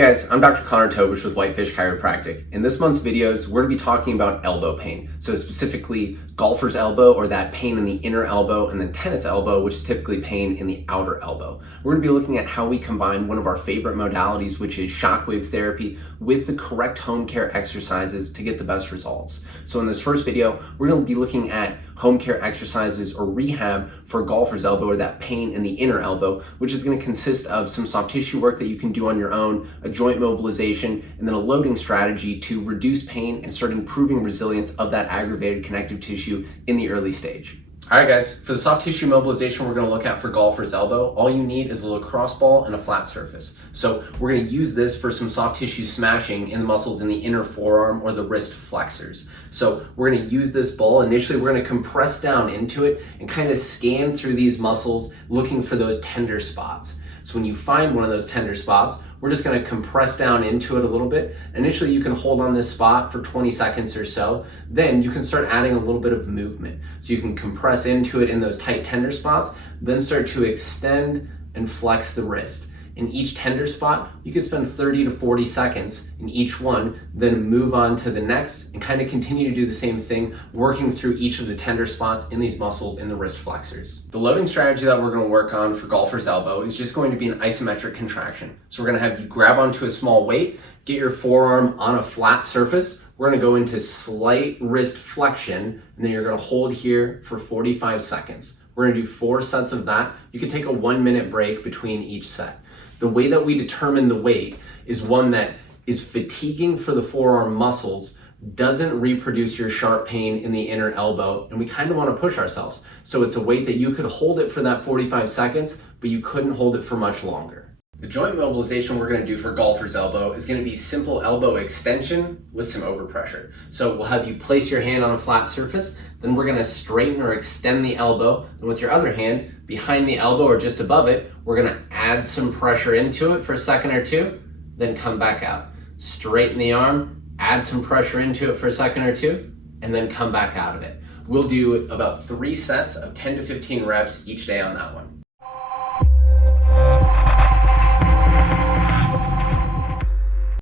Hey guys, I'm Dr. Tobisch with Whitefish Chiropractic. In this month's videos, we're going to be talking about elbow pain. So specifically golfer's elbow, or that pain in the inner elbow, and then tennis elbow, which is typically pain in the outer elbow. We're going to be looking at how we combine one of our favorite modalities, which is shockwave therapy, with the correct home care exercises to get the best results. So in this first video, we're going to be looking at home care exercises or rehab for golfer's elbow, or that pain in the inner elbow, which is going to consist of some soft tissue work that you can do on your own, a joint mobilization, and then a loading strategy to reduce pain and start improving resilience of that aggravated connective tissue in the early stage. All right guys, for the soft tissue mobilization we're going to look at for golfer's elbow, all you need is a lacrosse ball and a flat surface. So we're going to use this for some soft tissue smashing in the muscles in the inner forearm or the wrist flexors. So we're going to use this ball. Initially we're going to compress down into it and kind of scan through these muscles looking for those tender spots. So when you find one of those tender spots, we're just going to compress down into it a little bit. Initially, you can hold on this spot for 20 seconds or so. Then you can start adding a little bit of movement. So you can compress into it in those tight tender spots, then start to extend and flex the wrist. In each tender spot, you can spend 30 to 40 seconds in each one, then move on to the next and kind of continue to do the same thing, working through each of the tender spots in these muscles in the wrist flexors. The loading strategy that we're going to work on for golfer's elbow is just going to be an isometric contraction. So we're going to have you grab onto a small weight, get your forearm on a flat surface. We're going to go into slight wrist flexion, and then you're going to hold here for 45 seconds. We're going to do 4 sets of that. You can take a 1-minute break between each set. The way that we determine the weight is one that is fatiguing for the forearm muscles, doesn't reproduce your sharp pain in the inner elbow, and we kind of want to push ourselves. So it's a weight that you could hold it for that 45 seconds, but you couldn't hold it for much longer. The joint mobilization we're going to do for golfer's elbow is going to be simple elbow extension with some overpressure. So we'll have you place your hand on a flat surface, then we're going to straighten or extend the elbow, and with your other hand behind the elbow or just above it, we're going to add some pressure into it for a second or two, then come back out. Straighten the arm, add some pressure into it for a second or two, and then come back out of it. We'll do about 3 sets of 10 to 15 reps each day on that one.